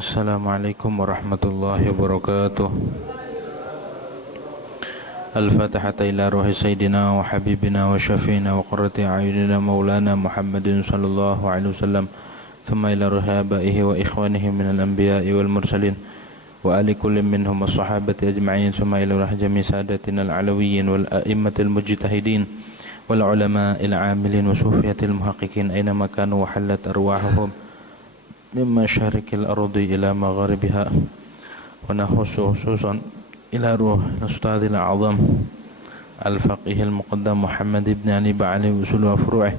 Assalamualaikum warahmatullahi wabarakatuh. Al-Fatihata ila ruhi sayyidina wa habibina wa syafiina wa qurrati a'yunina maulana Muhammadin sallallahu alaihi wasallam. Thumma ila ruhi abaihi wa ikhwanihi minal anbiya'i wal mursalin wa ali kullin minhum was-sahabati ajma'in. Thumma ila ruhi jami' sadatina al-alawiyyin wal a'immatil mujtahidin wal ulama'il 'amilin wa sufiyatil muhaqqiqin aina ma kanu wa hallat arwahuhum min masyarikil ardi ila magharibiha wa nahussu khususan ila ruh ustadzil a'zam al-faqihil muqaddam Muhammad ibn Ali ba'ali usul wa furu'ih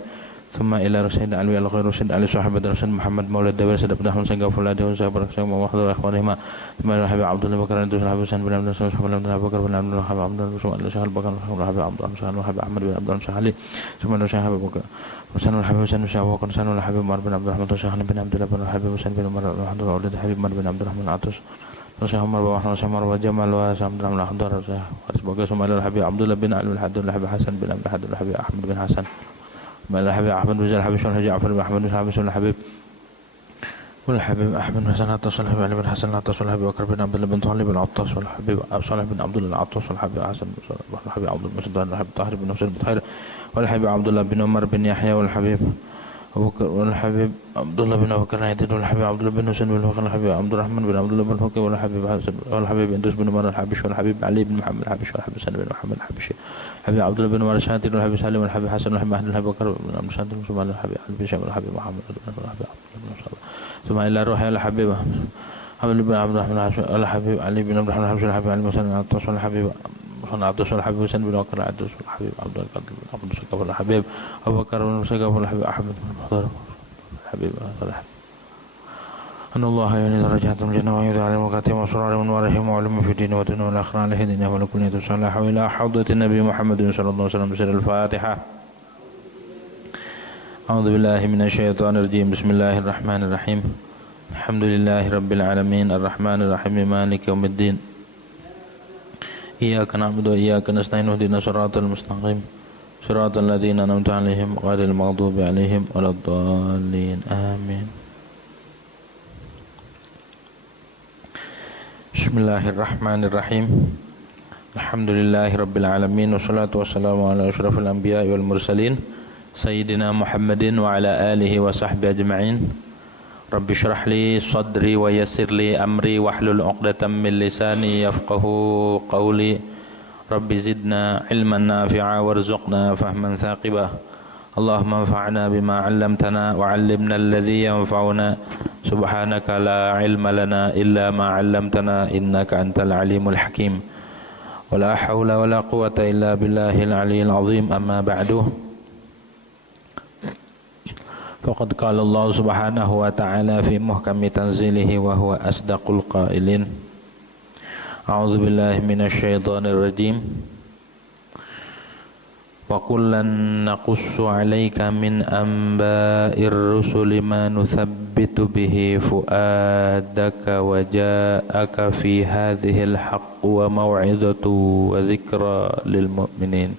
thumma ila rasyid alwi al-ghair rasyid ali sahabat rasyid Muhammad maulad dawil sadab dahun sagaful adawun sahabat rasyid muhammad akhwanihima thumma ila habib abdullah bakar itu habib hasan bin abdullah sahabat bakar bin abdullah habib abdullah sahal bakar habib abdullah sahal habib ahmad bin abdullah sahali thumma ila sahabat bakar Hasanul Habib Hasan bin Syawaq Hasanul Habib Umar bin Abdul Rahman Sahal bin Abdullah bin Habib Hasan bin Umar Alhamdulillah Ulad Habib Umar bin Abdul Rahman Atus Syekh Umar wa Ahmad Syamar wa Jamal wa Samdul Hamdar sebagai Sumail Habib Abdullah bin Ali Abdullah Habib Hasan bin Abdul Habib Ahmad bin Hasan Mal Habib Ahmad bin Zal Habib Syarah Ja'far bin Ahmad bin Habib Habib wal Habib Ahmad bin Hasan Atas wal Habib Ali bin Hasan Atas wal Habib Bakar bin Abdullah bin Thalib bin Atas wal Habib Salih bin Abdullah Atas wal Habib Hasan wal Habib Abdul Masud wal Habib Tahir bin Husain bin Tahir wal Habib Abdullah bin Umar bin Yahya wal Habib Abu Bakar wal Habib Abdullah bin Abu Bakar Aidid wal Habib Abdullah bin Husain wal Habib Abdul Rahman bin Abdullah bin Fakih wal Habib Hasan wal Habib Indus bin Umar al Habish wal Habib Ali bin Muhammad al Habish wal Habib Salim bin Muhammad al Habish Habib Abdullah bin Umar Syatid wal Habib Salim wal Habib Hasan wal Habib Ahmad al Bakar bin Abdul Syatid wal Habib Ali bin Syam wal Habib Muhammad wal Habib Abdullah ila ruhi al Habib Habib bin Abdul Rahman al Habib Ali bin Abdul Rahman al Habib Ali bin Atas wal Habib Atas wal Habib Husain bin Bakar Atas wal Habib Abdul Qadir bin Abdul Sakaf wal Habib Abu Bakar bin Sakaf wal Habib Ahmad bin Muhammad Habib Salah An Allah ya darajatum jannah wa yud'al mukatim wa surar wa warahim wa ulum fi din wa dunya wal akhirah alihi dinna wa kulli tusallah wa ila hawdatin nabi Muhammadin sallallahu alaihi wasallam sirrul Fatihah. A'udzu billahi minasy syaithanir rajim. Bismillahirrahmanirrahim. Alhamdulillahirabbil alamin arrahmanir rahim maliki yaumiddin. Iyyaka na'budu wa iyyaka nasta'in ihdinas siratal mustaqim. Siratal ladzina an'amta 'alaihim ghairil maghdubi 'alaihim waladdallin. Amin. Bismillahirrahmanirrahim. Alhamdulillahirabbil alamin wassalatu wassalamu ala asyrafil anbiya'i wal mursalin sayyidina Muhammadin wa ala alihi wa sahbihi ajma'in. Rabbi shrah li sadri wa yassir li amri wahlul 'uqdatam min lisani yafqahu qawli. Rabbi zidna ilman nafi'a warzuqna fahman thaqibah. Allahumma anfa'na bima 'allamtana wa 'allimna alladhi yanfa'una. Subhanaka la ilma lana illa ma 'allamtana innaka antal alimul hakim. Wa la hawla wa la quwwata illa billahil 'aliyyil 'azim. Amma ba'du. Faqad qala Allah subhanahu wa ta'ala fi muhkami tanzilihi wa huwa asdaqul qailin. A'udzu billahi minasy syaithanir rajim. Wa kullan naqussu 'alaika min anba'ir rusuli ma nuthabbitu bihi fu'adaka wa ja'aka fi hadhil haqqu wa maw'izatu wa dzikra lil mu'minin.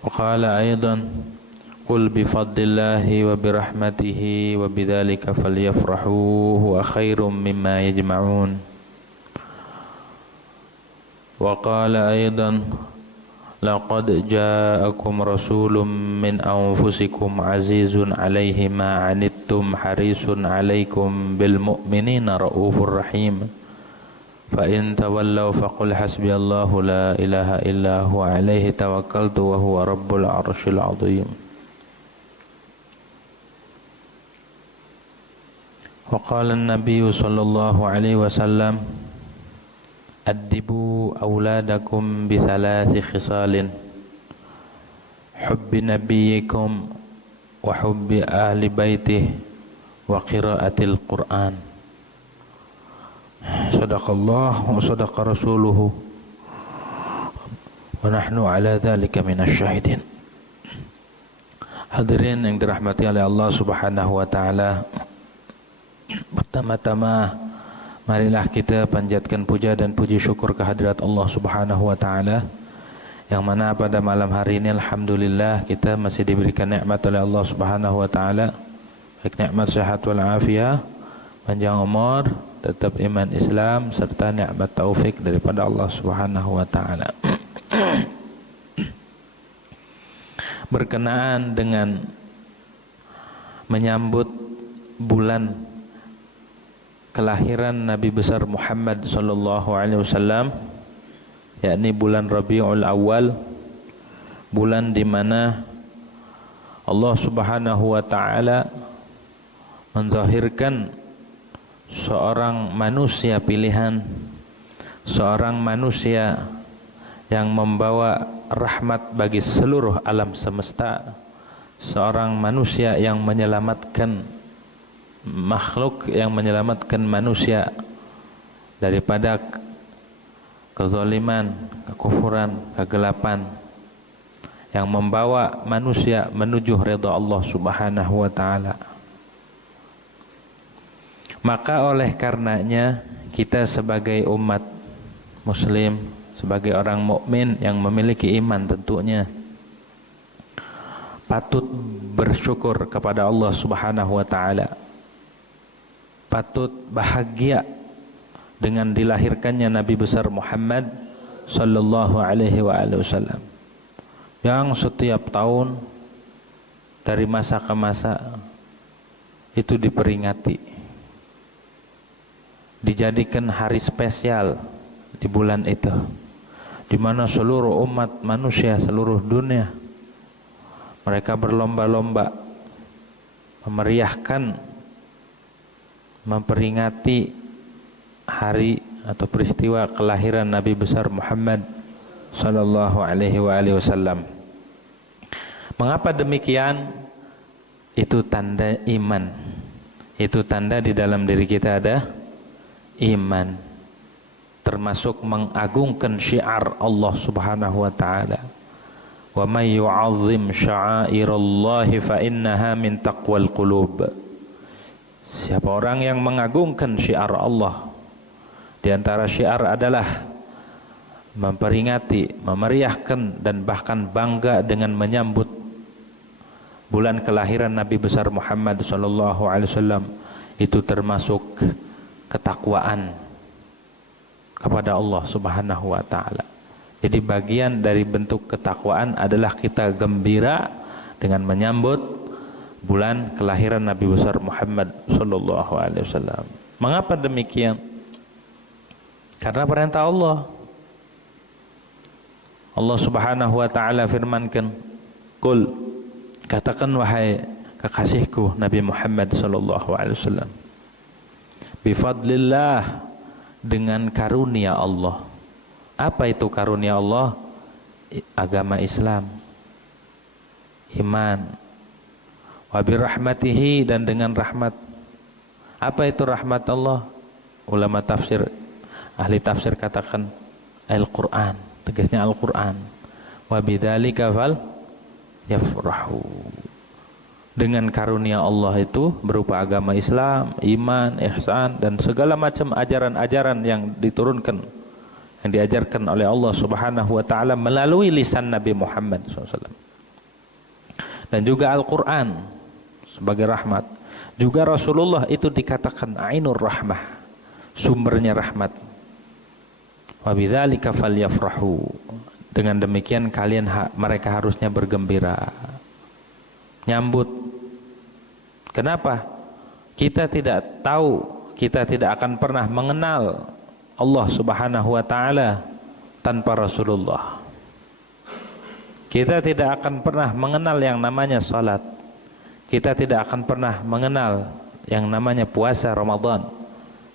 Wa qala aidan qul bi fadlillahi wa bi rahmatihi wa bidzalika falyafrahu huwa khairum mimma yajma'un. Wa qala aidan laqad ja'akum rasulun min anfusikum azizun 'alaihi ma 'anittum harisun 'alaikum bil mu'minina raufur rahim. Fa in tawallaw faqul hasbiyallahu la ilaha illa huwa 'alaihi tawakkaltu wa huwa rabbul 'arsyil 'azim. Wa qala an-nabiy sallallahu alaihi wasallam addibu awladakum bi thalathi khisalin hubbi nabiyyikum wa hubbi ahli baitih wa qiraatil Qur'an. Sadaqallah wa sadaqa rasuluhu wa nahnu ala dhalika minasy syahidin. Hadirin yang dirahmati oleh Allah Subhanahu wa taala, pertama-tama marilah kita panjatkan puja dan puji syukur kehadirat Allah Subhanahu wa taala yang mana pada malam hari ini alhamdulillah kita masih diberikan nikmat oleh Allah Subhanahu wa taala nikmat sehat wal afiyah, panjang umur, tetap iman Islam serta nikmat taufik daripada Allah Subhanahu wa taala. Berkenaan dengan menyambut bulan kelahiran Nabi besar Muhammad sallallahu alaihi wasallam, yakni bulan Rabiul Awal, bulan di mana Allah Subhanahu wa taala menzahirkan seorang manusia pilihan, seorang manusia yang membawa rahmat bagi seluruh alam semesta, seorang manusia yang menyelamatkan makhluk, yang menyelamatkan manusia daripada kezaliman, kekufuran, kegelapan, yang membawa manusia menuju ridha Allah Subhanahu wa taala. Maka oleh karenanya kita sebagai umat muslim, sebagai orang mukmin yang memiliki iman tentunya patut bersyukur kepada Allah Subhanahu wa taala. Patut bahagia dengan dilahirkannya Nabi besar Muhammad sallallahu alaihi wasallam, yang setiap tahun dari masa ke masa itu diperingati, dijadikan hari spesial di bulan itu, di mana seluruh umat manusia seluruh dunia mereka berlomba-lomba memeriahkan, memperingati hari atau peristiwa kelahiran Nabi besar Muhammad sallallahu alaihi wasallam. Mengapa demikian? Itu tanda iman. Itu tanda di dalam diri kita ada iman, termasuk mengagungkan syiar Allah Subhanahu wa taala. Wa may yu'azzim sya'airallahi fa innaha min taqwal qulub. Siapa orang yang mengagungkan syiar Allah, di antara syiar adalah memperingati, memeriahkan dan bahkan bangga dengan menyambut bulan kelahiran Nabi besar Muhammad sallallahu alaihi wasallam, itu termasuk ketakwaan kepada Allah Subhanahu wa taala. Jadi bagian dari bentuk ketakwaan adalah kita gembira dengan menyambut bulan kelahiran Nabi besar Muhammad sallallahu alaihi wasallam. Mengapa demikian? Karena perintah Allah. Allah Subhanahu wa taala firmankan, "Qul," katakan wahai kekasihku Nabi Muhammad sallallahu alaihi wasallam, "Bifadlillah," dengan karunia Allah. Apa itu karunia Allah? Agama Islam, iman. Wa birahmatihi, dan dengan rahmat. Apa itu rahmat Allah? Ulama tafsir, ahli tafsir katakan Al-Quran, tegasnya Al-Quran. Wa bidzalika fal yafrahu. Dengan karunia Allah itu berupa agama Islam, iman, ihsan, dan segala macam ajaran-ajaran yang diturunkan, yang diajarkan oleh Allah Subhanahu wa taala melalui lisan Nabi Muhammad SAW. Dan juga Al-Quran sebagai rahmat. Juga Rasulullah itu dikatakan ainur rahmah, sumbernya rahmat. Wa bidzalika falyafrahu. Dengan demikian mereka harusnya bergembira, nyambut. Kenapa? Kita tidak tahu, kita tidak akan pernah mengenal Allah Subhanahu wa taala tanpa Rasulullah. Kita tidak akan pernah mengenal yang namanya salat. Kita tidak akan pernah mengenal yang namanya puasa Ramadan,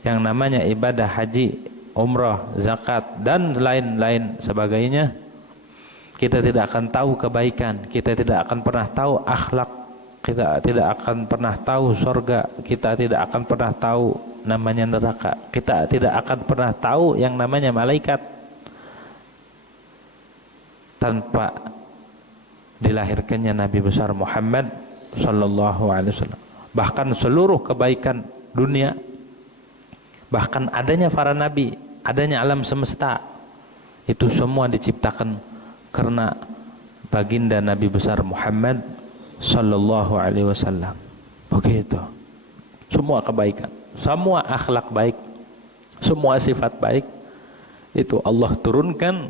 yang namanya ibadah haji, umrah, zakat, dan lain-lain sebagainya. Kita tidak akan tahu kebaikan, kita tidak akan pernah tahu akhlak, kita tidak akan pernah tahu surga, kita tidak akan pernah tahu namanya neraka, kita tidak akan pernah tahu yang namanya malaikat tanpa dilahirkannya Nabi besar Muhammad sallallahu alaihi wasallam. Bahkan seluruh kebaikan dunia, bahkan adanya para nabi, adanya alam semesta, itu semua diciptakan karena baginda Nabi besar Muhammad sallallahu alaihi wasallam. Begitu. Semua kebaikan, semua akhlak baik, semua sifat baik itu Allah turunkan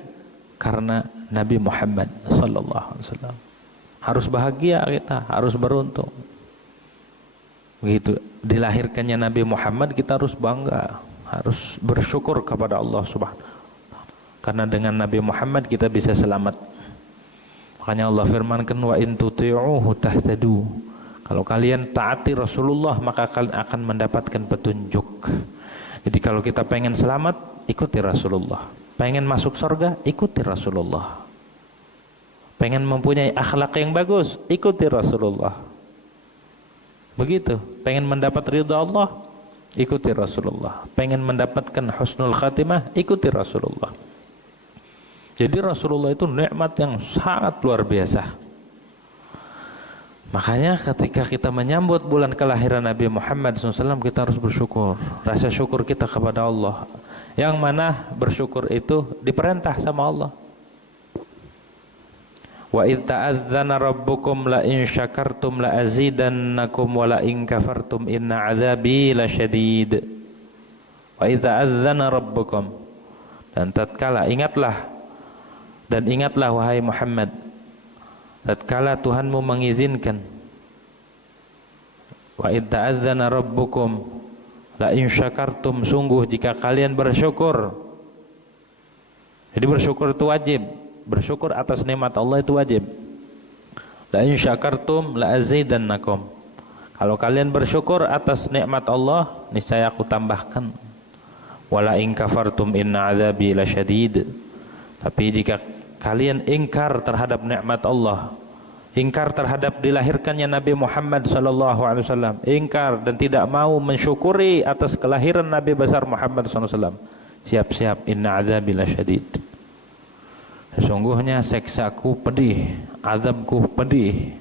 karena Nabi Muhammad sallallahu alaihi wasallam. Harus bahagia kita, harus beruntung. Begitu dilahirkannya Nabi Muhammad, kita harus bangga, harus bersyukur kepada Allah Subhanahu wa taala. Karena dengan Nabi Muhammad kita bisa selamat. Makanya Allah firmankan wa in tuti'uhu tahtadu. Kalau kalian taati Rasulullah maka kalian akan mendapatkan petunjuk. Jadi kalau kita pengen selamat, ikuti Rasulullah. Pengen masuk surga, ikuti Rasulullah. Pengen mempunyai akhlak yang bagus, ikuti Rasulullah. Begitu. Pengen mendapat ridha Allah, ikuti Rasulullah. Pengen mendapatkan husnul khatimah, ikuti Rasulullah. Jadi Rasulullah itu nikmat yang sangat luar biasa. Makanya ketika kita menyambut bulan kelahiran Nabi Muhammad SAW, kita harus bersyukur. Rasa syukur kita kepada Allah, yang mana bersyukur itu diperintah sama Allah. Wa idh ta'adzana rabbukum la in syakartum la azidannakum wa la in kafartum inna adzabi lasyadid. Wa idh ta'adzana rabbukum, dan tatkala ingatlah wahai Muhammad, tatkala Tuhanmu mengizinkan. Wa idh ta'adzana rabbukum la in syakartum, sungguh jika kalian bersyukur. Jadi bersyukur itu wajib. Bersyukur atas nikmat Allah itu wajib. La in syakartum la azidannakum. Kalau kalian bersyukur atas nikmat Allah, niscaya aku tambahkan. Wala in kafartum inna adzabi lasyadid. Tapi jika kalian ingkar terhadap nikmat Allah, ingkar terhadap dilahirkannya Nabi Muhammad sallallahu alaihi wasallam, ingkar dan tidak mau mensyukuri atas kelahiran Nabi besar Muhammad sallallahu alaihi wasallam, siap-siap inna adzabi lasyadid. Sesungguhnya seksaku pedih, azabku pedih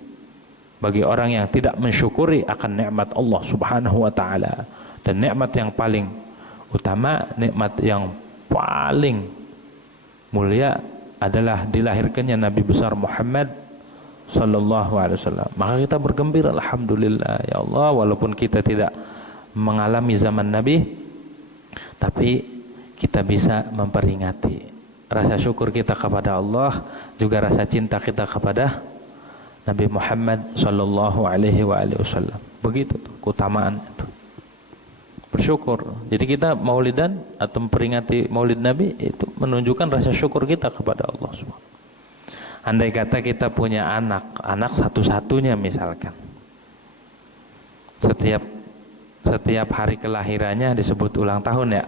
bagi orang yang tidak mensyukuri akan nikmat Allah Subhanahu wa taala. Dan nikmat yang paling utama, nikmat yang paling mulia adalah dilahirkannya Nabi besar Muhammad sallallahu alaihi wasallam. Maka kita bergembira, alhamdulillah ya Allah, walaupun kita tidak mengalami zaman Nabi, tapi kita bisa memperingati rasa syukur kita kepada Allah, juga rasa cinta kita kepada Nabi Muhammad sallallahu alaihi wasallam. Begitu tuh keutamaan itu. Bersyukur. Jadi kita maulidan atau memperingati Maulid Nabi itu menunjukkan rasa syukur kita kepada Allah Subhanahu. Andai kata kita punya anak satu-satunya misalkan, setiap hari kelahirannya disebut ulang tahun ya,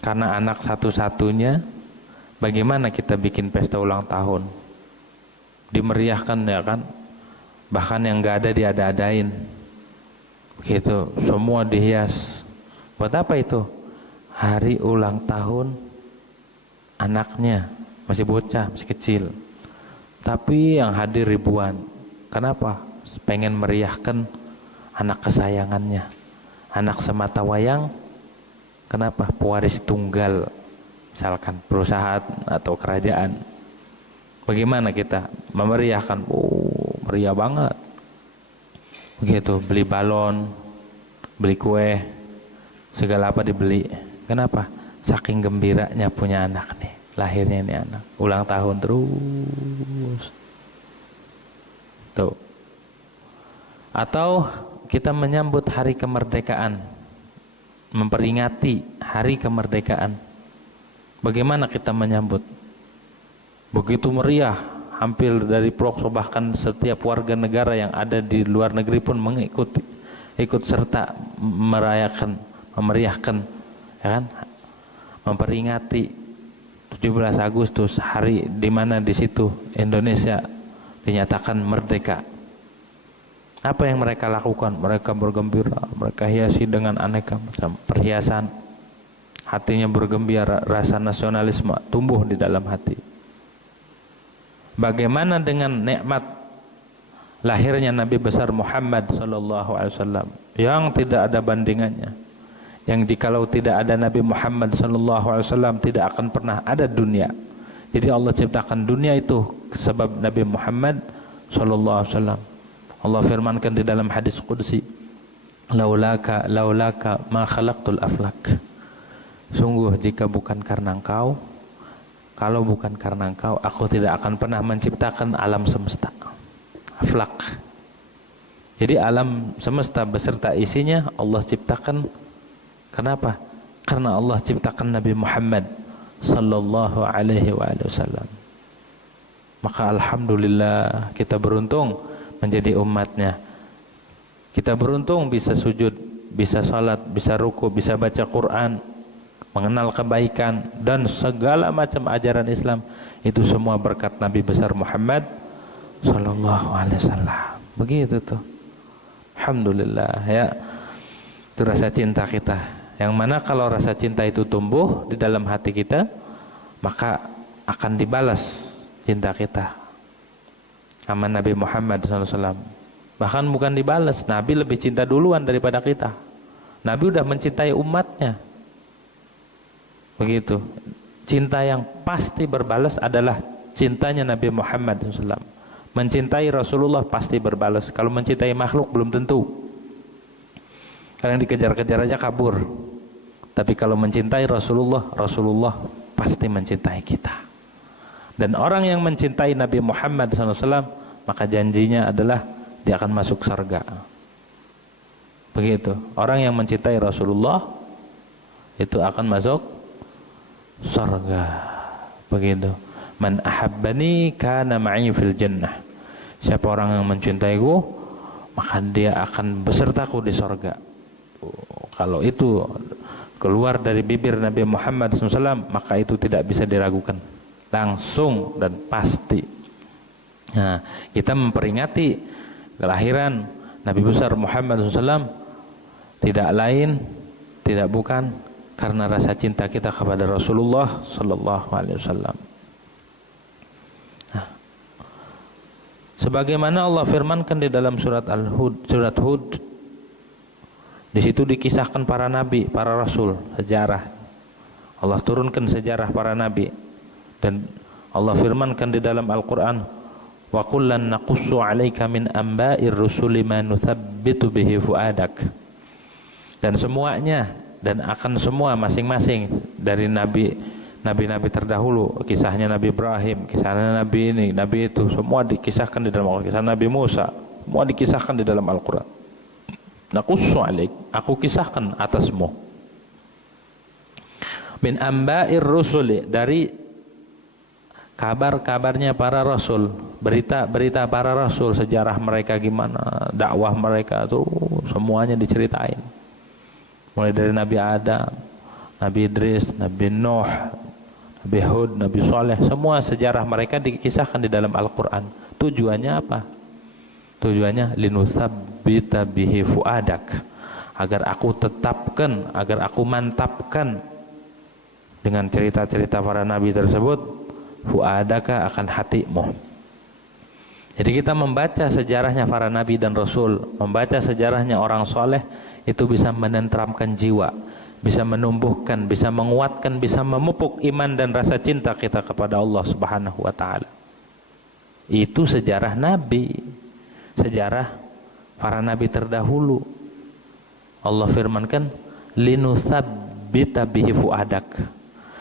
karena anak satu-satunya. Bagaimana kita bikin pesta ulang tahun? Dimeriahkan ya kan? Bahkan yang gak ada diada-adain. Begitu, semua dihias. Buat apa itu? Hari ulang tahun anaknya, masih bocah, masih kecil. Tapi yang hadir ribuan. Kenapa? Pengen meriahkan anak kesayangannya, anak semata wayang. Kenapa? Pewaris tunggal, misalkan perusahaan atau kerajaan. Bagaimana kita memeriahkan? Meriah banget. Begitu, beli balon, beli kue, segala apa dibeli. Kenapa? Saking gembiranya punya anak nih, lahirnya ini anak, ulang tahun terus. Tuh. Atau kita menyambut hari kemerdekaan, memperingati hari kemerdekaan. Bagaimana kita menyambut? Begitu meriah, hampir dari pelosok bahkan setiap warga negara yang ada di luar negeri pun ikut serta merayakan, memeriahkan, ya kan? Memperingati 17 Agustus, hari di mana di situ Indonesia dinyatakan merdeka. Apa yang mereka lakukan? Mereka bergembira, mereka hiasi dengan aneka macam perhiasan. Hatinya bergembira, rasa nasionalisme tumbuh di dalam hati. Bagaimana dengan nikmat lahirnya Nabi besar Muhammad sallallahu alaihi wasallam yang tidak ada bandingannya, yang jikalau tidak ada Nabi Muhammad sallallahu alaihi wasallam tidak akan pernah ada dunia. Jadi Allah ciptakan dunia itu sebab Nabi Muhammad sallallahu alaihi wasallam. Allah firmankan di dalam hadis qudsi, laulaka ma khalaqtul aflak. Sungguh jika bukan karena engkau, kalau bukan karena engkau, aku tidak akan pernah menciptakan alam semesta. Aflak. Jadi alam semesta beserta isinya Allah ciptakan. Kenapa? Karena Allah ciptakan Nabi Muhammad sallallahu alaihi wasallam. Maka alhamdulillah kita beruntung menjadi umatnya. Kita beruntung bisa sujud, bisa salat, bisa ruku, bisa baca Quran, mengenal kebaikan dan segala macam ajaran Islam. Itu semua berkat Nabi besar Muhammad sallallahu alaihi wasallam. Begitu tuh. Alhamdulillah ya. Itu rasa cinta kita. Yang mana kalau rasa cinta itu tumbuh di dalam hati kita, maka akan dibalas cinta kita sama Nabi Muhammad SAW. Bahkan bukan dibalas, Nabi lebih cinta duluan daripada kita. Nabi udah mencintai umatnya. Begitu. Cinta yang pasti berbalas adalah cintanya Nabi Muhammad SAW. Mencintai Rasulullah pasti berbalas. Kalau mencintai makhluk belum tentu. Kadang dikejar-kejar aja kabur. Tapi kalau mencintai Rasulullah, Rasulullah pasti mencintai kita. Dan orang yang mencintai Nabi Muhammad SAW, maka janjinya adalah dia akan masuk surga. Begitu. Orang yang mencintai Rasulullah itu akan masuk surga. Begitu. Man ahabbani kana ma'i fil jannah. Siapa orang yang mencintaiku, maka dia akan besertaku di surga. Kalau itu keluar dari bibir Nabi Muhammad SAW, maka itu tidak bisa diragukan, langsung dan pasti. Nah, kita memperingati kelahiran Nabi besar Muhammad SAW tidak lain, tidak bukan karena rasa cinta kita kepada Rasulullah Sallallahu Alaihi Wasallam. Nah, sebagaimana Allah firmankan di dalam surat Hud, di situ dikisahkan para nabi, para rasul, sejarah. Allah turunkan sejarah para nabi, dan Allah firmankan di dalam Al-Quran, wa kullan naqussu 'alaika min amba'ir rusuli ma nuthabbitu bihi fuadak. Dan semuanya, dan akan semua masing-masing dari nabi-nabi terdahulu, kisahnya Nabi Ibrahim, kisahnya Nabi ini, Nabi itu, semua dikisahkan di dalam Al-Quran. Kisah Nabi Musa, semua dikisahkan di dalam Al-Quran. Naqussu 'alaik, aku kisahkan atasmu. Min amba'ir rusuli, dari kabar-kabarnya para rasul, berita-berita para rasul, sejarah mereka gimana, dakwah mereka tuh semuanya diceritain. Mulai dari Nabi Adam, Nabi Idris, Nabi Nuh, Nabi Hud, Nabi Saleh, semua sejarah mereka dikisahkan di dalam Al-Quran. Tujuannya apa? Tujuannya linutsabbita bihi fuadak, agar aku tetapkan, agar aku mantapkan dengan cerita-cerita para nabi tersebut fuadaka, akan hatimu. Jadi kita membaca sejarahnya para nabi dan rasul, membaca sejarahnya orang soleh, itu bisa menenteramkan jiwa, bisa menumbuhkan, bisa menguatkan, bisa memupuk iman dan rasa cinta kita kepada Allah Subhanahu wa taala. Itu sejarah nabi, sejarah para nabi terdahulu. Allah firmankan linutsabbita bihi fuadak.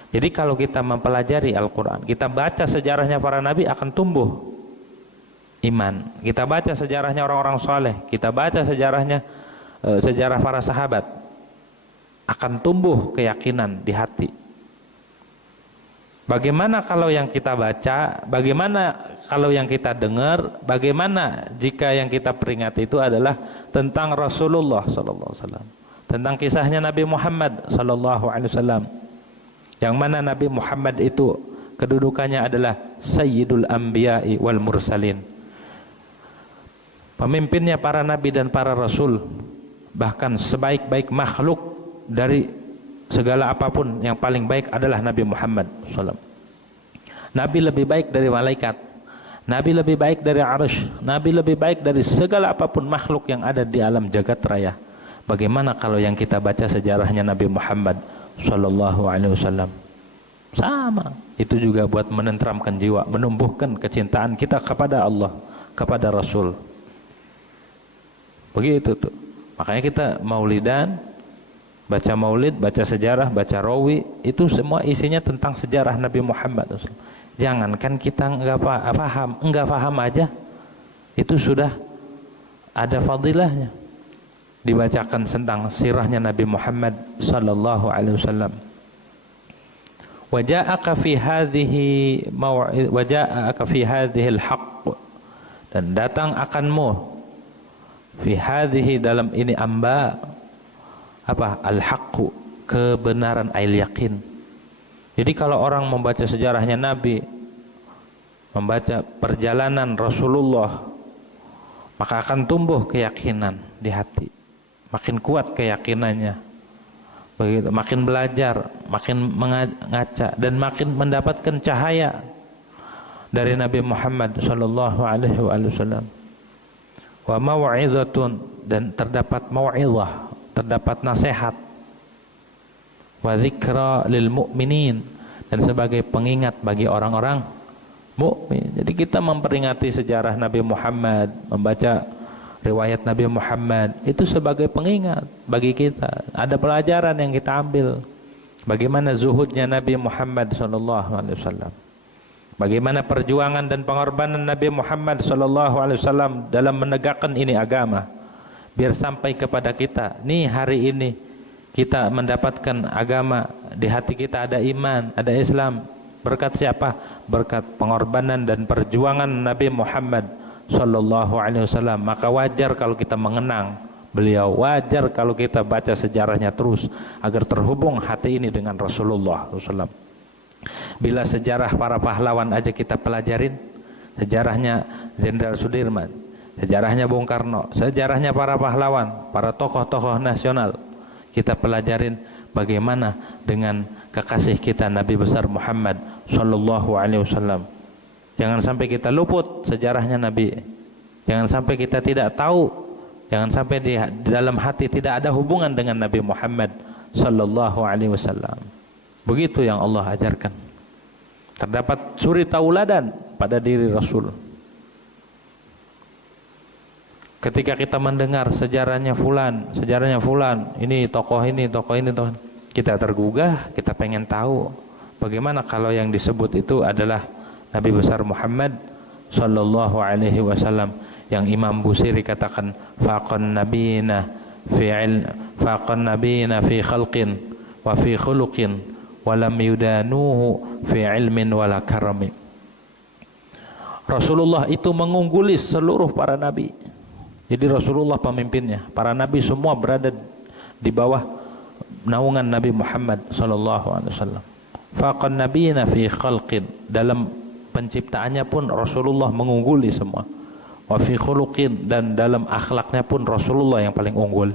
Jadi kalau kita mempelajari Al-Quran, kita baca sejarahnya para nabi, akan tumbuh iman. Kita baca sejarahnya orang-orang soleh, kita baca sejarahnya sejarah para sahabat, akan tumbuh keyakinan di hati. Bagaimana kalau yang kita baca, bagaimana kalau yang kita dengar, bagaimana jika yang kita peringati itu adalah tentang Rasulullah SAW, tentang kisahnya Nabi Muhammad SAW, yang mana Nabi Muhammad itu kedudukannya adalah Sayyidul Anbiya'i wal Mursalin, pemimpinnya para nabi dan para rasul, bahkan sebaik-baik makhluk dari segala apapun yang paling baik adalah Nabi Muhammad SAW. Nabi lebih baik dari malaikat, Nabi lebih baik dari arsy, Nabi lebih baik dari segala apapun makhluk yang ada di alam jagat raya. Bagaimana kalau yang kita baca sejarahnya Nabi Muhammad SAW? Sama, itu juga buat menenteramkan jiwa, menumbuhkan kecintaan kita kepada Allah, kepada Rasul. Begitu tuh. Makanya kita maulidan, baca maulid, baca sejarah, baca rawi, itu semua isinya tentang sejarah Nabi Muhammad. Jangankan kita enggak paham aja, itu sudah ada fadilahnya. Dibacakan tentang sirahnya Nabi Muhammad sallallahu alaihi wasallam. Waja'aka fi hadhihi al-haqq, dan datang akanmu fi hadhihi, dalam ini amba, apa? Al-haqqu, kebenaran, al-yaqin. Jadi kalau orang membaca sejarahnya Nabi, membaca perjalanan Rasulullah, maka akan tumbuh keyakinan di hati, makin kuat keyakinannya. Begitu, makin belajar, makin mengaca, dan makin mendapatkan cahaya dari Nabi Muhammad sallallahu alaihi wasallam. Wa mau'izatun, dan terdapat mau'izah, terdapat nasihat. Wa dzikra lil mu'minin, dan sebagai pengingat bagi orang-orang mukmin. Jadi kita memperingati sejarah Nabi Muhammad, membaca riwayat Nabi Muhammad, itu sebagai pengingat bagi kita. Ada pelajaran yang kita ambil. Bagaimana zuhudnya Nabi Muhammad sallallahu alaihi wasallam. Bagaimana perjuangan dan pengorbanan Nabi Muhammad sallallahu alaihi wasallam dalam menegakkan ini agama. Biar sampai kepada kita. Nih hari ini kita mendapatkan agama, di hati kita ada iman, ada Islam. Berkat siapa? Berkat pengorbanan dan perjuangan Nabi Muhammad sallallahu alaihi wasallam. Maka wajar kalau kita mengenang beliau, wajar kalau kita baca sejarahnya terus agar terhubung hati ini dengan Rasulullah SAW. Bila sejarah para pahlawan aja kita pelajarin, sejarahnya Jenderal Sudirman, sejarahnya Bung Karno, sejarahnya para pahlawan, para tokoh-tokoh nasional, kita pelajarin bagaimana dengan kekasih kita Nabi besar Muhammad sallallahu alaihi wasallam. Jangan sampai kita luput sejarahnya Nabi. Jangan sampai kita tidak tahu. Jangan sampai di dalam hati tidak ada hubungan dengan Nabi Muhammad sallallahu alaihi wasallam. Begitu yang Allah ajarkan. Terdapat suri tauladan pada diri Rasul. Ketika kita mendengar sejarahnya fulan, ini tokoh ini, kita tergugah, kita pengen tahu bagaimana kalau yang disebut itu adalah Nabi besar Muhammad sallallahu alaihi wasallam, yang Imam Busiri katakan faqan nabiyina fi khalqin wa fi khuluqin wa lam yudanuhu fi ilmin wala karami. Rasulullah itu mengungguli seluruh para nabi. Jadi Rasulullah pemimpinnya. Para nabi semua berada di bawah naungan Nabi Muhammad sallallahu alaihi wasallam. Faqan nabiyina fi khalqin, dalam penciptaannya pun Rasulullah mengungguli semua. Wa fi khuluqin, dan dalam akhlaknya pun Rasulullah yang paling unggul.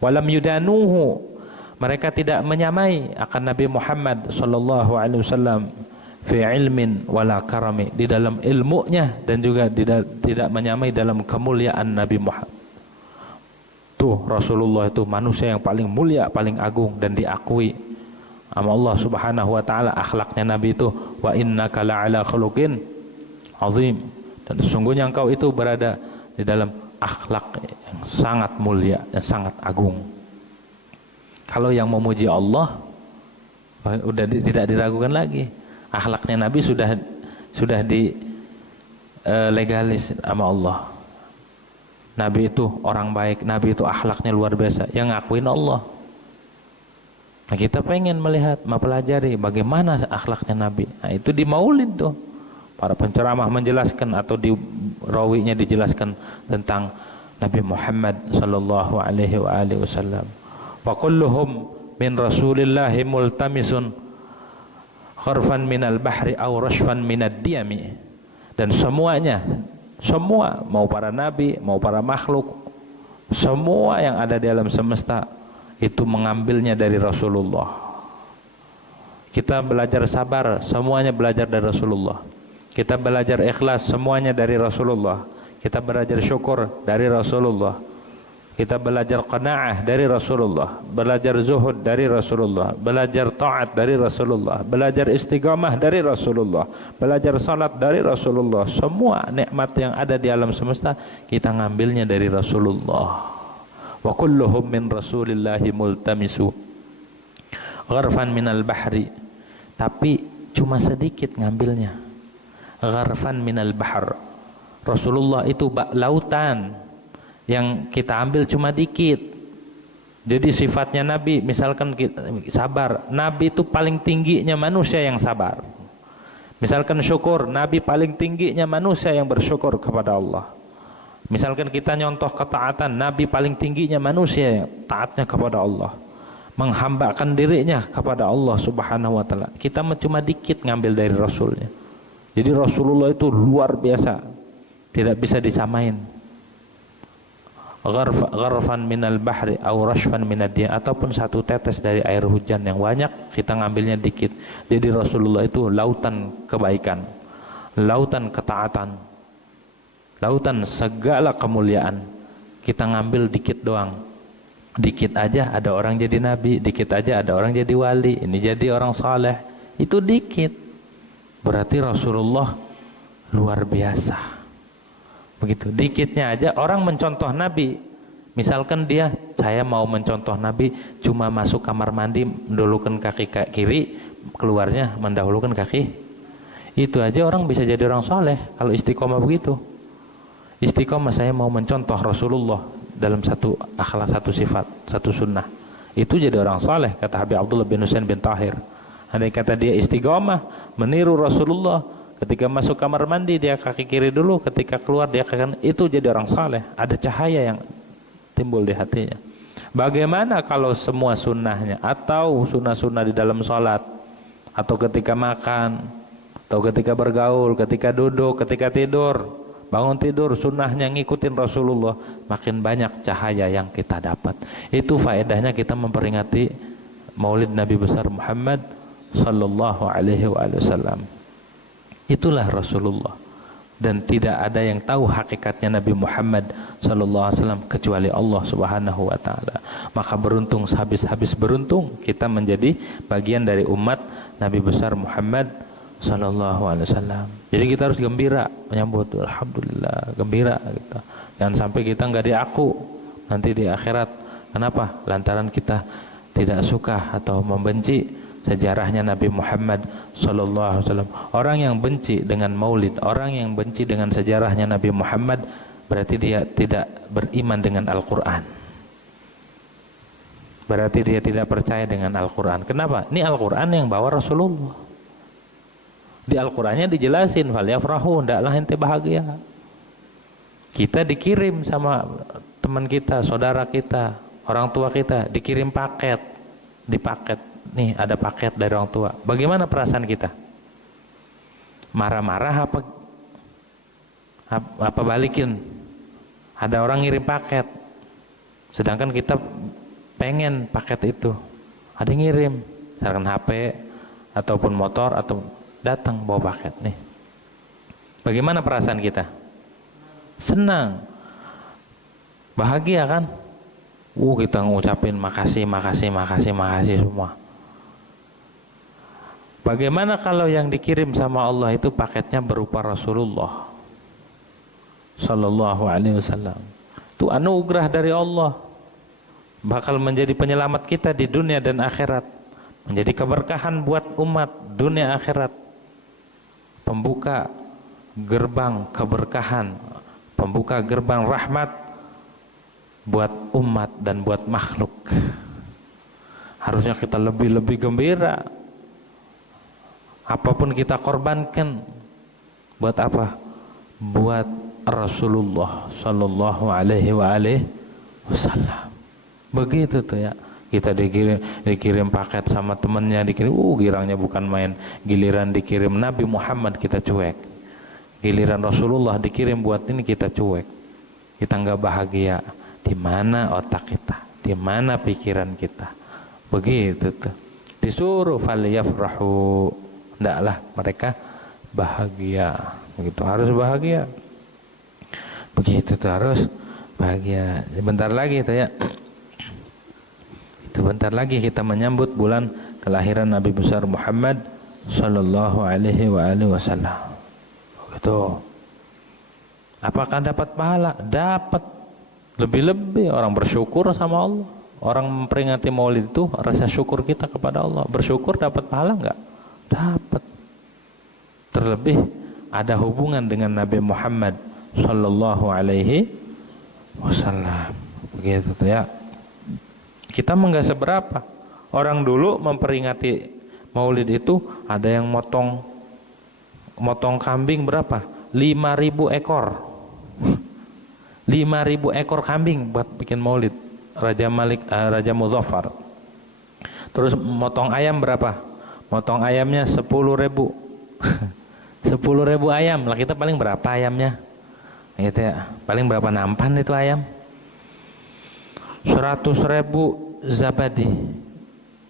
Walam yudanuhu, mereka tidak menyamai akan Nabi Muhammad sallallahu alaihi wasallam fi ilmin wala karami, di dalam ilmunya dan juga tidak menyamai dalam kemuliaan Nabi Muhammad. Tuh Rasulullah itu manusia yang paling mulia, paling agung dan diakui sama Allah Subhanahu wa taala. Akhlaknya Nabi itu wa innaka la'ala khuluqin azim, dan sesungguhnya engkau itu berada di dalam akhlak yang sangat mulia dan sangat agung. Kalau yang memuji Allah udah tidak diragukan lagi. Akhlaknya Nabi sudah legalis sama Allah. Nabi itu orang baik, Nabi itu akhlaknya luar biasa, yang ngakuin Allah. Nah, kita pengen melihat, mempelajari bagaimana akhlaknya Nabi. Nah, itu di Maulid tuh. Para penceramah menjelaskan, atau di rawinya dijelaskan tentang Nabi Muhammad sallallahu alaihi wasallam. Wa kulluhum min Rasulillahi multamisun kharfan minal bahri aw rashfan minad diyami. Dan semuanya, semua, mau para nabi, mau para makhluk, semua yang ada di alam semesta itu mengambilnya dari Rasulullah. Kita belajar sabar, semuanya belajar dari Rasulullah. Kita belajar ikhlas, semuanya dari Rasulullah. Kita belajar syukur dari Rasulullah. Kita belajar qanaah dari Rasulullah, belajar zuhud dari Rasulullah, belajar taat dari Rasulullah, belajar istiqamah dari Rasulullah, belajar salat dari Rasulullah. Semua nikmat yang ada di alam semesta kita ngambilnya dari Rasulullah. Wa kulluhum min Rasulillahi multamisu gharfan minal bahri. Tapi cuma sedikit ngambilnya. Gharfan minal bahr. Rasulullah itu lautan, yang kita ambil cuma dikit. Jadi sifatnya Nabi, misalkan sabar, Nabi itu paling tingginya manusia yang sabar. Misalkan syukur, Nabi paling tingginya manusia yang bersyukur kepada Allah. Misalkan kita nyontoh ketaatan, Nabi paling tingginya manusia yang taatnya kepada Allah, menghambakan dirinya kepada Allah subhanahu wa ta'ala. Kita cuma dikit ngambil dari Rasulnya. Jadi Rasulullah itu luar biasa, tidak bisa disamain. Gharfan minal bahri au rashfan minad dia, ataupun satu tetes dari air hujan yang banyak kita ngambilnya dikit. Jadi Rasulullah itu lautan kebaikan, lautan ketaatan, lautan segala kemuliaan. Kita ngambil dikit doang. Dikit aja ada orang jadi nabi, dikit aja ada orang jadi wali, ini jadi orang saleh. Itu dikit. Berarti Rasulullah luar biasa. Begitu, dikitnya aja orang mencontoh Nabi. Misalkan saya mau mencontoh Nabi, cuma masuk kamar mandi mendahulukan kaki kiri, keluarnya mendahulukan kaki. Itu aja orang bisa jadi orang soleh kalau istiqomah begitu. Istiqomah saya mau mencontoh Rasulullah dalam satu akhlak, satu sifat, satu sunnah. Itu jadi orang soleh, kata Habib Abdullah bin Husain bin Tahir. Andai kata dia istiqomah meniru Rasulullah, ketika masuk kamar mandi dia kaki kiri dulu, ketika keluar dia kaki kanan, itu jadi orang saleh. Ada cahaya yang timbul di hatinya. Bagaimana kalau semua sunnahnya atau sunnah-sunnah di dalam sholat, atau ketika makan, atau ketika bergaul, ketika duduk, ketika tidur, bangun tidur, sunnahnya ngikutin Rasulullah, makin banyak cahaya yang kita dapat. Itu faedahnya kita memperingati Maulid Nabi besar Muhammad sallallahu alaihi wasallam. Itulah Rasulullah, dan tidak ada yang tahu hakikatnya Nabi Muhammad sallallahu alaihi wasallam kecuali Allah Subhanahu wa taala. Maka beruntung, habis-habis beruntung kita menjadi bagian dari umat Nabi besar Muhammad sallallahu alaihi wasallam. Jadi kita harus gembira menyambut, alhamdulillah, gembira kita. Jangan sampai kita enggak diaku nanti di akhirat. Kenapa? Lantaran kita tidak suka atau membenci sejarahnya Nabi Muhammad sallallahu alaihi wasallam. Orang yang benci dengan maulid, orang yang benci dengan sejarahnya Nabi Muhammad, berarti dia tidak beriman dengan Al-Qur'an. Berarti dia tidak percaya dengan Al-Qur'an. Kenapa? Ini Al-Qur'an yang bawa Rasulullah. Di Al-Qur'annya dijelasin, falyafrahu, hendaklah ente bahagia. Kita dikirim sama teman kita, saudara kita, orang tua kita, dikirim paket, nih ada paket dari orang tua. Bagaimana perasaan kita? Marah-marah apa balikin? Ada orang ngirim paket, sedangkan kita pengen paket itu. Ada yang ngirim, misalkan HP ataupun motor, atau datang bawa paket nih. Bagaimana perasaan kita? Senang, bahagia kan? Kita ngucapin makasih semua. Bagaimana kalau yang dikirim sama Allah itu paketnya berupa Rasulullah sallallahu alaihi wasallam? Itu anugerah dari Allah, bakal menjadi penyelamat kita di dunia dan akhirat, menjadi keberkahan buat umat dunia akhirat, pembuka gerbang keberkahan, pembuka gerbang rahmat buat umat dan buat makhluk. Harusnya kita lebih gembira. Apapun kita korbankan, buat apa? Buat Rasulullah sallallahu alaihi wasallam. Begitu tuh ya. Kita dikirim paket sama temennya, dikirim, girangnya bukan main. Giliran dikirim Nabi Muhammad kita cuek. Giliran Rasulullah dikirim buat ini kita cuek. Kita nggak bahagia. Di mana otak kita? Di mana pikiran kita? Begitu tuh. Disuruh falyafrahu, hendaklah mereka bahagia. Begitu, harus bahagia. Begitu tuh, harus bahagia. Bentar lagi itu ya. Itu bentar lagi kita menyambut bulan kelahiran Nabi besar Muhammad sallallahu alaihi wasallam. Begitu. Apakah dapat pahala? Dapat. Lebih-lebih orang bersyukur sama Allah. Orang memperingati Maulid itu rasa syukur kita kepada Allah. Bersyukur dapat pahala enggak? Dapat. Terlebih ada hubungan dengan Nabi Muhammad sallallahu alaihi wasallam. Begitu ya. Kita enggak seberapa. Orang dulu memperingati Maulid itu ada yang motong kambing berapa? 5.000 ekor. 5.000 ekor kambing buat bikin Maulid Raja Muzaffar. Terus motong ayam berapa? Motong ayamnya 10.000. 10.000 ayam. Lah kita paling berapa ayamnya? Gitu ya. Paling berapa nampan itu ayam? 100.000 zabadi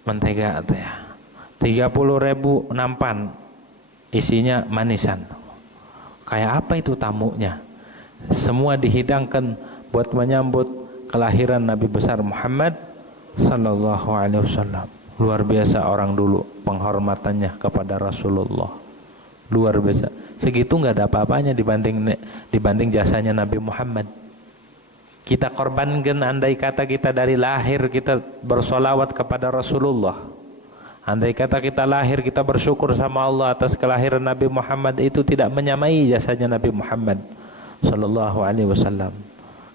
mentega itu ya. 30.000 nampan isinya manisan. Kayak apa itu tamunya? Semua dihidangkan buat menyambut kelahiran Nabi besar Muhammad sallallahu alaihi wasallam. Luar biasa orang dulu penghormatannya kepada Rasulullah. Luar biasa. Segitu nggak ada apa-apanya dibanding jasanya Nabi Muhammad. Kita korbankan, andai kata kita dari lahir kita bersolawat kepada Rasulullah. Andai kata kita lahir kita bersyukur sama Allah atas kelahiran Nabi Muhammad, itu tidak menyamai jasanya Nabi Muhammad sallallahu alaihi wasallam.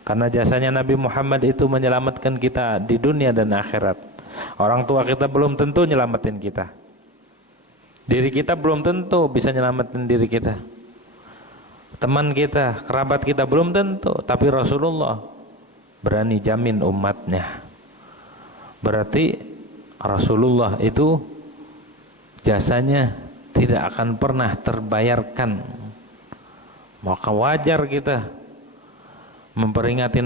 Karena jasanya Nabi Muhammad itu menyelamatkan kita di dunia dan akhirat. Orang tua kita belum tentu nyelamatin kita. Diri kita belum tentu bisa nyelamatin diri kita. Teman kita, kerabat kita belum tentu, tapi Rasulullah berani jamin umatnya. Berarti Rasulullah itu jasanya tidak akan pernah terbayarkan. Maka wajar kita memperingati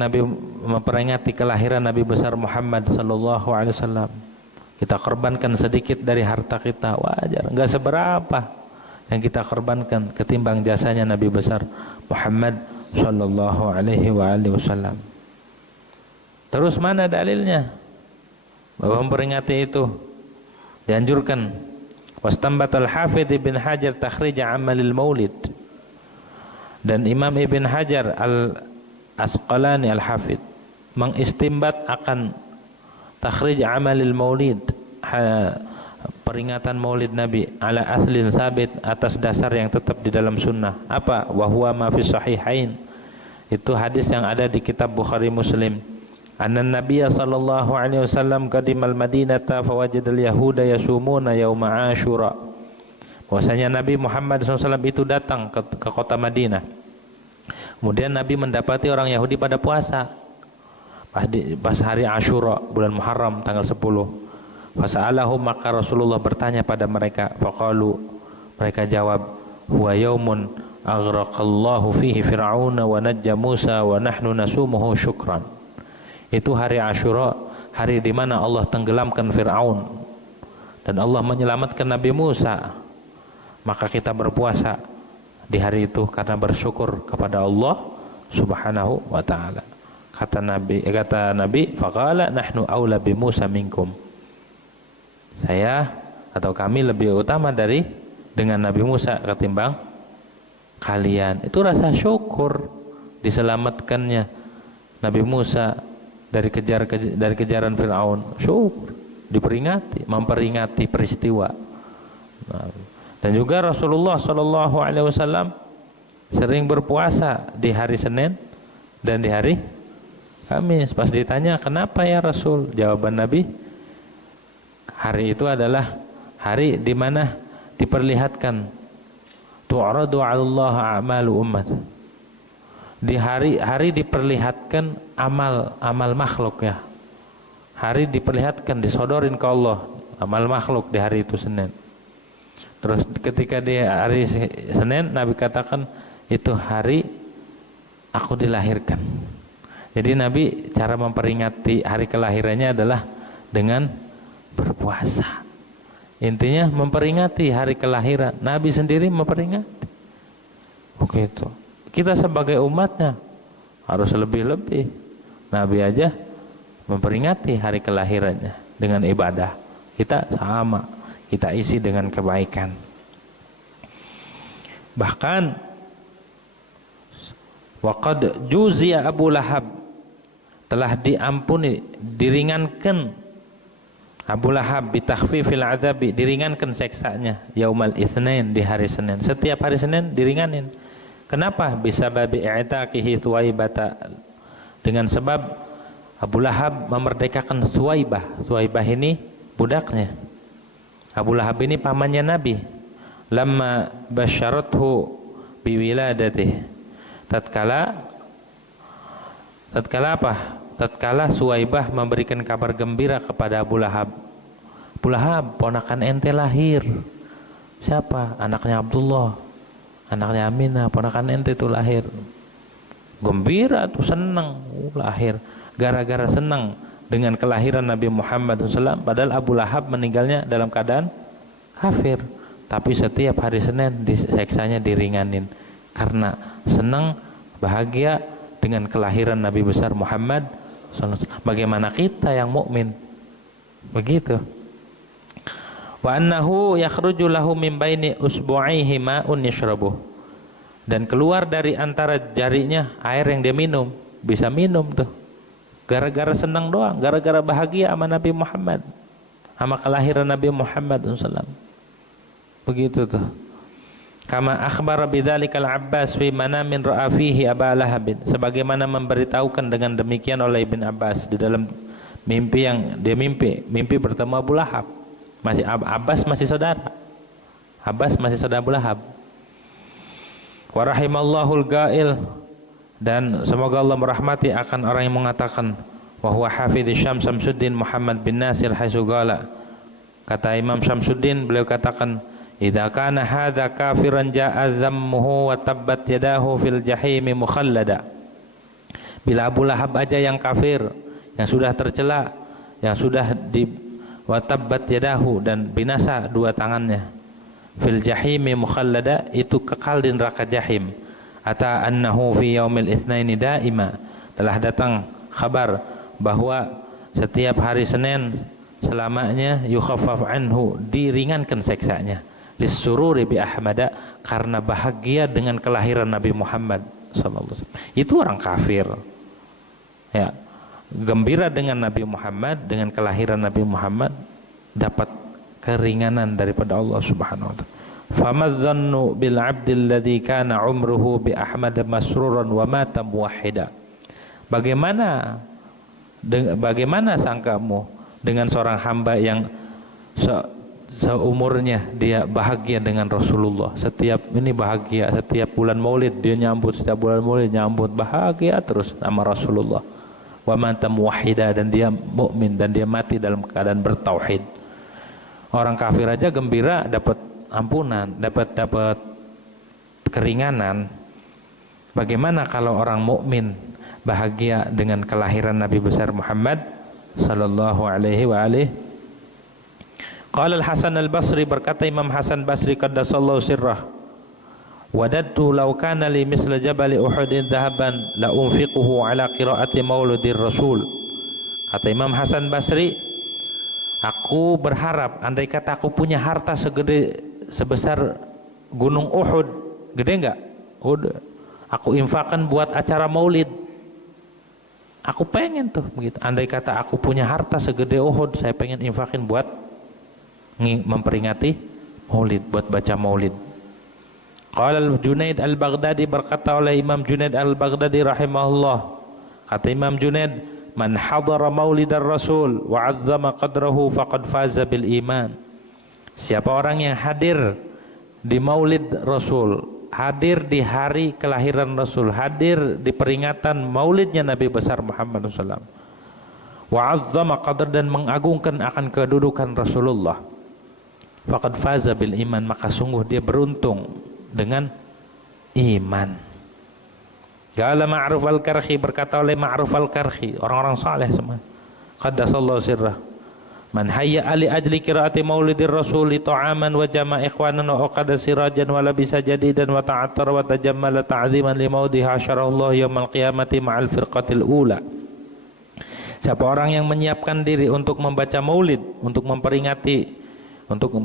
kelahiran Nabi besar Muhammad sallallahu alaihi wasallam. Kita korbankan sedikit dari harta kita, wajar. Enggak seberapa yang kita korbankan ketimbang jasanya Nabi besar Muhammad sallallahu alaihi wasallam. Terus mana dalilnya bahwa memperingati itu dianjurkan? Wastambatal Hafidz Ibn Hajar takhrij amalil maulid. Dan Imam Ibn Hajar Al-Asqalani Al-Hafidz mengistimbat akan takhrij amalil maulid, peringatan maulid Nabi ala aslin sabit, atas dasar yang tetap di dalam sunnah. Apa? Wa huwa ma fi sahihain. Itu hadis yang ada di kitab Bukhari Muslim. Anna Nabiyya sallallahu alaihi wasallam qadimal Madinata fawajadal yahuda yasumuna yauma Asyura. Bahwasanya Nabi Muhammad SAW itu datang ke kota Madinah. Kemudian Nabi mendapati orang Yahudi pada puasa pas hari Asyura, bulan Muharram tanggal 10. Fasa'alahum, maka Rasulullah bertanya pada mereka. Faqalu, mereka jawab, huwa yaumun aghraqallahu fihi fir'auna wa najja Musa wa nahnu nasumuhu syukran. Itu hari Asyura, hari di mana Allah tenggelamkan Fir'aun dan Allah menyelamatkan Nabi Musa. Maka kita berpuasa di hari itu karena bersyukur kepada Allah Subhanahu wa ta'ala. Kata Nabi, faqala nahnu aula bi Musa minkum. Saya atau kami lebih utama dengan Nabi Musa ketimbang kalian. Itu rasa syukur diselamatkannya Nabi Musa dari kejaran Fir'aun. Syukur, memperingati peristiwa. Dan juga Rasulullah sallallahu alaihi wasallam sering berpuasa di hari Senin dan di hari Kamis. Pas ditanya, "Kenapa ya Rasul?" Jawaban Nabi, hari itu adalah hari di mana diperlihatkan tu'radu 'ala Allah a'malu ummat. Di hari diperlihatkan amal makhluk ya. Hari diperlihatkan, disodorin ke Allah amal makhluk di hari itu Senin. Terus ketika di hari Senin Nabi katakan itu hari aku dilahirkan. Jadi Nabi cara memperingati hari kelahirannya adalah dengan berpuasa. Intinya memperingati hari kelahiran. Nabi sendiri memperingati. Begitu. Kita sebagai umatnya harus lebih-lebih Nabi aja memperingati hari kelahirannya dengan ibadah. Kita sama, kita isi dengan kebaikan. Bahkan waqad juziya Abu Lahab, telah diampuni, diringankan Abu Lahab bitakhfifil adzabi, diringankan seksanya yaumal itsnain, di hari Senin. Setiap hari Senin diringanin. Kenapa? Bisababi i'taqihi Thuwaibata, dengan sebab Abu Lahab memerdekakan Thuwaibah. Thuwaibah ini budaknya. Abu Lahab ini pamannya Nabi. Lamma basyarathu biwiladatih, tatkala apa? Tatkala Thuwaibah memberikan kabar gembira kepada Abu Lahab. Abu Lahab, ponakan ente lahir. Siapa? Anaknya Abdullah, anaknya Aminah, ponakan ente itu lahir. Gembira tuh, senang, lahir. Gara-gara senang dengan kelahiran Nabi Muhammad SAW. Padahal Abu Lahab meninggalnya dalam keadaan kafir, tapi setiap hari Senin seksanya diringanin karena senang, bahagia dengan kelahiran Nabi besar Muhammad SAW. Bagaimana kita yang mukmin? Begitu. Wa annahu yakhruju lahu min baini usbu'aihi ma'un yashrabuh, dan keluar dari antara jarinya air yang dia minum. Bisa minum tuh, gara-gara senang doang, gara-gara bahagia sama Nabi Muhammad, sama kelahiran Nabi Muhammad SAW. Begitu tuh. Kama akhbara bidzalikal Abbas fi manamin ra'a fihi Aba Lahab, sebagaimana memberitahukan dengan demikian oleh Ibn Abbas di dalam mimpi yang dia mimpi bertemu Abu Lahab. Masih Abbas masih saudara. Abbas masih saudara Abu Lahab. Wa rahimallahul ga'il, dan semoga Allah merahmati akan orang yang mengatakan wa huwa hafidz Syams Syamsuddin Muhammad bin Nasir haitsu qala, kata Imam Syamsuddin, beliau katakan, idza kana hadza kafiran ja'a dhammuhu wa tabbat yadahu fil jahimi mukhallada. Bila Abu Lahab aja yang kafir, yang sudah tercela, yang sudah di wa tabbat yadahu, dan binasa dua tangannya, fil jahimi mukhallada, itu kekal di neraka jahim. Ata annahu fi yaumil itsnaini daima, telah datang kabar bahwa setiap hari Senin selamanya yukhaffaf anhu, diringankan seksanya, lisururi bi Ahmada, karena bahagia dengan kelahiran Nabi Muhammad sallallahu alaihi wasallam. Itu orang kafir. Ya, gembira dengan Nabi Muhammad, dengan kelahiran Nabi Muhammad, dapat keringanan daripada Allah Subhanahu wa taala. Famadzannu bil 'abdil ladzi kana 'umruhu bi Ahmad masruran wa mata muwahhida. Bagaimana sangkamu dengan seorang hamba yang seumurnya dia bahagia dengan Rasulullah, setiap ini bahagia, setiap bulan Maulid dia nyambut, setiap bulan Maulid nyambut, bahagia terus sama Rasulullah. Wa mata muwahhida, dan dia mukmin, dan dia mati dalam keadaan bertauhid. Orang kafir aja gembira dapat ampunan, dapat keringanan. Bagaimana kalau orang mukmin bahagia dengan kelahiran Nabi besar Muhammad sallallahu alaihi wa alihi. Qala Al-Hasan Al-Basri, berkata Imam Hasan Basri qaddasallahu sirrah, wadattu law kana li misla jabal Uhudin dhahaban la unfiquhu ala qiraati mauludir Rasul. Kata Imam Hasan Basri, aku berharap andai kata aku punya harta sebesar gunung Uhud. Gede enggak? Udah, aku infakkan buat acara maulid. Aku pengen tuh begitu. Andai kata aku punya harta segede Uhud, saya pengen infakin buat memperingati maulid, buat baca maulid. Qala Junaid Al-Baghdadi, berkata oleh Imam Junaid Al-Baghdadi rahimahullah, kata Imam Junaid, man hadara maulidar Rasul wa 'azzama qadrahu faqad faza bil iman. Siapa orang yang hadir di maulid Rasul, hadir di hari kelahiran Rasul, hadir di peringatan maulidnya Nabi besar Muhammad SAW, wa 'azzama qadr, dan mengagungkan akan kedudukan Rasulullah, faqad faza bil iman, maka sungguh dia beruntung dengan iman. Qala Ma'ruf Al-Karhi, berkata oleh Ma'ruf Al-Karhi, orang-orang saleh semua, qaddasallahu sirrah, man hayya ali ajli qiraati maulidir rasul ta'aman wa jama' ikhwanan wa aqada sirajan wa labisa jadidan wa ta'attara wa tajammala ta'ziman li maudhi hasyarallahu yaumal qiyamati ma'al firqatil ula. Siapa orang yang menyiapkan diri untuk membaca maulid, untuk memperingati, untuk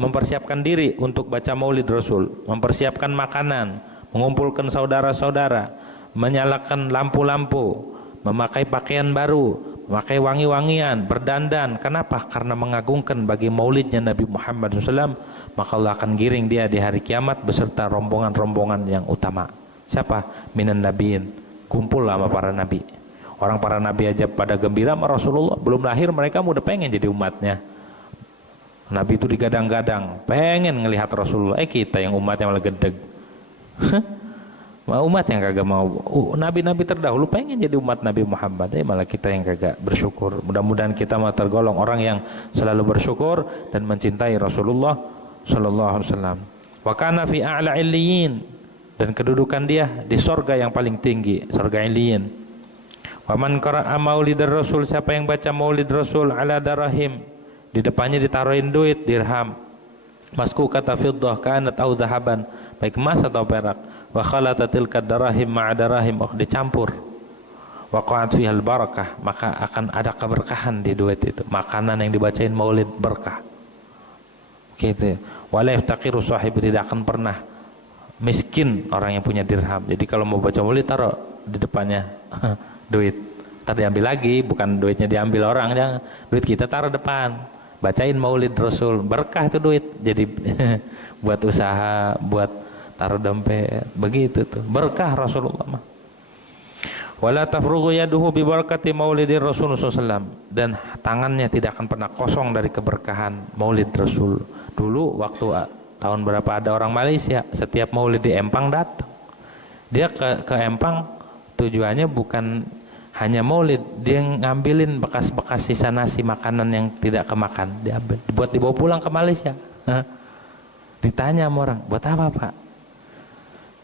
mempersiapkan diri untuk baca maulid Rasul, mempersiapkan makanan, mengumpulkan saudara-saudara, menyalakan lampu-lampu, memakai pakaian baru, memakai wangi-wangian, berdandan. Kenapa? Karena mengagungkan bagi maulidnya Nabi Muhammad SAW, maka Allah akan giring dia di hari kiamat beserta rombongan-rombongan yang utama. Siapa? Minan nabiin, kumpul sama para nabi. Orang para nabi aja pada gembira sama Rasulullah, belum lahir mereka udah pengen jadi umatnya. Nabi itu digadang-gadang, pengen ngelihat Rasulullah. Kita yang umatnya malah gedeg. Umat yang kagak mau. Nabi-nabi terdahulu pengen jadi umat Nabi Muhammad, malah kita yang kagak bersyukur. Mudah-mudahan kita mau tergolong orang yang selalu bersyukur dan mencintai Rasulullah sallallahu alaihi wasallam. Wa kana fi a'la illiyin, dan kedudukan dia di surga yang paling tinggi, surga illiyin. Wa man qara'a maulidar Rasul, siapa yang baca maulid Rasul ala darahim, di depannya ditaruhin duit dirham, masku kata fiddah kanat au dhahaban, baik emas atau perak, wa khalatatil kadarahim ma'a darahim, dicampur, waqa'at fihal barakah, maka akan ada keberkahan di duit itu. Makanan yang dibacain maulid berkah gitu ya. Wala yaftaqiru sahib, tidak akan pernah miskin orang yang punya dirham. Jadi kalau mau baca maulid taruh di depannya duit, ntar diambil lagi, bukan duitnya diambil orang, jangan. Duit kita taruh depan, bacain maulid Rasul, berkah itu duit, jadi buat usaha, buat taruh dompet, begitu tuh berkah Rasulullah mah. Wala tafrughu yaduhu bi barakati maulidir Rasul sallallahu, dan tangannya tidak akan pernah kosong dari keberkahan maulid Rasul. Dulu waktu tahun berapa ada orang Malaysia setiap maulid di Empang datang. Dia ke Empang tujuannya bukan hanya maulid, dia ngambilin bekas-bekas sisa nasi makanan yang tidak kemakan, diambil buat dibawa pulang ke Malaysia. Ditanya sama orang, buat apa Pak?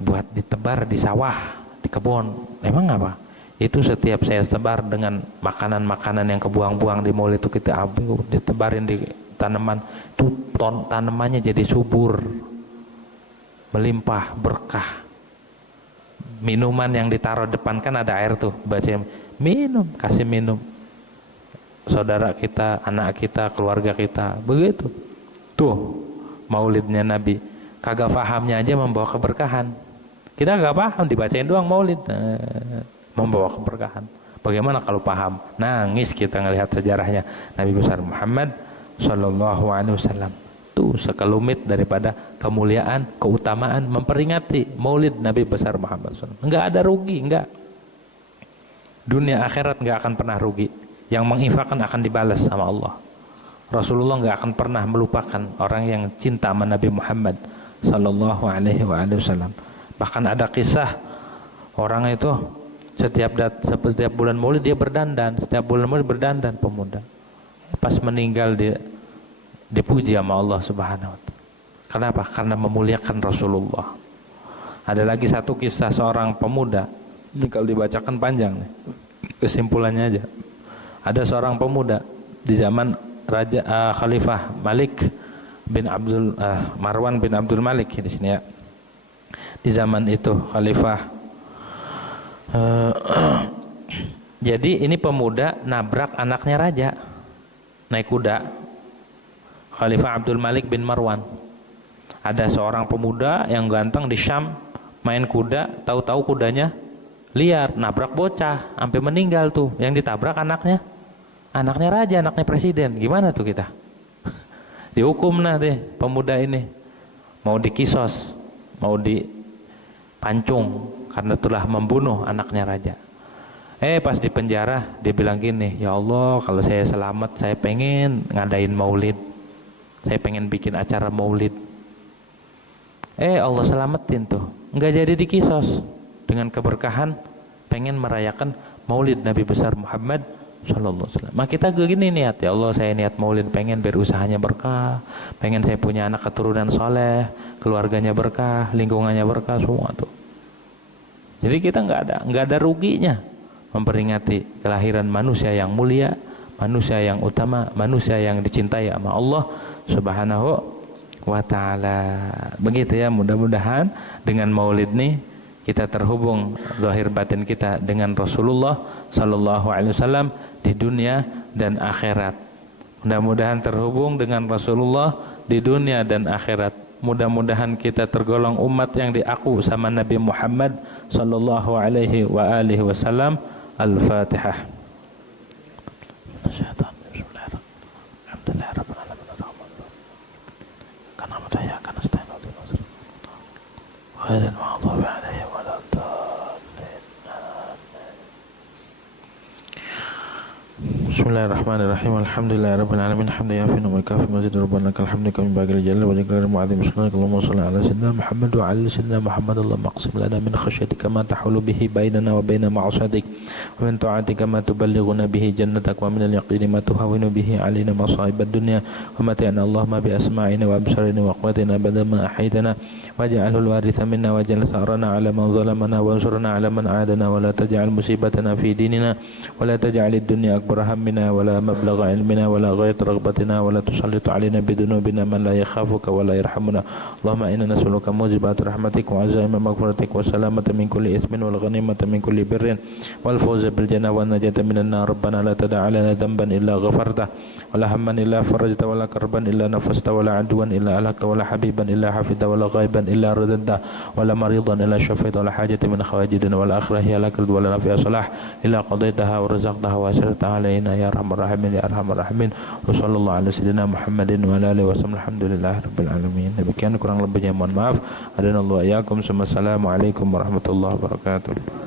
Buat ditebar di sawah, di kebun. Emang apa? Itu setiap saya sebar dengan makanan-makanan yang kebuang-buang di maulid itu kita ambil, ditebarin di tanaman, itu tanamannya jadi subur, melimpah, berkah. Minuman yang ditaruh depan kan ada air tuh, baca minum, kasih minum saudara kita, anak kita, keluarga kita, begitu tuh maulidnya Nabi. Kagak pahamnya aja membawa keberkahan. Kita gak paham, dibacain doang maulid membawa keberkahan. Bagaimana kalau paham? Nangis kita ngelihat sejarahnya Nabi besar Muhammad sallallahu alaihi wasallam. Tuh sekelumit daripada kemuliaan, keutamaan memperingati maulid Nabi besar Muhammad SAW. Enggak ada rugi, enggak. Dunia akhirat enggak akan pernah rugi. Yang menginfakkan akan dibalas sama Allah. Rasulullah enggak akan pernah melupakan orang yang cinta sama Nabi Muhammad sallallahu alaihi wasallam. Bahkan ada kisah orang itu setiap bulan maulid dia berdandan, setiap bulan maulid berdandan pemuda. Pas meninggal dia dipuji sama Allah Subhanahu wa taala. Kenapa? Karena memuliakan Rasulullah. Ada lagi satu kisah seorang pemuda. Ini kalau dibacakan panjang nih. Kesimpulannya aja. Ada seorang pemuda di zaman Raja Khalifah Malik bin Marwan bin Abdul Malik di sini ya. Di zaman itu Khalifah jadi ini pemuda nabrak anaknya raja naik kuda. Khalifah Abdul Malik bin Marwan. Ada seorang pemuda yang ganteng di Syam main kuda, tahu-tahu kudanya liar, nabrak bocah sampai meninggal tuh. Yang ditabrak anaknya raja, anaknya presiden. Gimana tuh kita? Dihukum deh pemuda ini. Mau dikisos, mau dipancung karena telah membunuh anaknya raja. Pas di penjara dia bilang gini, ya Allah kalau saya selamat saya pengen ngadain maulid, saya pengen bikin acara maulid. Allah selamatin tuh, nggak jadi dikisos. Dengan keberkahan pengen merayakan maulid Nabi besar Muhammad sallallahu alaihi wasallam. Maka kita gini niat, ya Allah saya niat maulid pengen biar usahanya berkah, pengen saya punya anak keturunan soleh, keluarganya berkah, lingkungannya berkah, semua tuh. Jadi kita nggak ada ruginya memperingati kelahiran manusia yang mulia, manusia yang utama, manusia yang dicintai sama Allah Subhanahu wa ta'ala. Begitu ya, mudah-mudahan dengan maulid nih kita terhubung zahir batin kita dengan Rasulullah sallallahu alaihi wasallam di dunia dan akhirat. Mudah-mudahan terhubung dengan Rasulullah di dunia dan akhirat. Mudah-mudahan kita tergolong umat yang diaku sama Nabi Muhammad sallallahu alaihi wa alihi wasallam. Al-Fatihah. Bismillahirrahmanirrahim. Alhamdulillahirabbil alamin. Hamdan yafi'u wa kafi mazid rabbana lakal hamdu kama yanbaghi li jalali wajhika al-mu'azzim. Allahumma shalli ala sayyidina Muhammad wa ala sayyidina Muhammad. Allahumma aqsim lana min khashyatika ma tahulu bihi bainana wa baina ma'asadik wa min ta'atika ma tuballighuna bihi jannatak wa min al-yaqini ma tuhawwinu bihi alaina masa'ib ad-dunya wa mata'na Allahumma bi asma'ina wa absarina wa quwwatina abada ma ahaytana waj'alhu al-waritha minna waj'al sa'rana ala man zalamana wa ansurna ala man 'adana wa la taj'al musibatana fi dinina wa la taj'al ad-dunya akbar hammina wa la mablagha ilmina wa la ghayat raghbatina wa la tusallit 'alaina bi dhunubina man la yakhafuka wa la yarhamuna. Allahumma inna nas'aluka mujibat rahmatik wa azaima maghfiratik wa salamata min kulli ithmin wal ghanimata min kulli birrin wal fawza bil jannah wa najata minan nar. Rabbana la tad'a lana dhanban illa ghafartah wa la hamman illa farajta wa la karban illa nafasta wa la adwan illa alaqta wa la habiban illa hafidta wa la ghaiban illa radadta wa la maridan illa shafaita wa la hajatan min khawajidina wal akhirah ya lakal wa la nafi'a salah illa qadaitaha wa razaqtaha wa asirtaha alaina ya arhamar rahimin ya arhamar rahimin. Wa sallallahu ala sayyidina Muhammadin wa ala alihi wa sallam. Alhamdulillahirabbil alamin. Demikian kurang lebihnya mohon maaf. Adanallahu iyyakum. Assalamualaikum warahmatullahi wabarakatuh.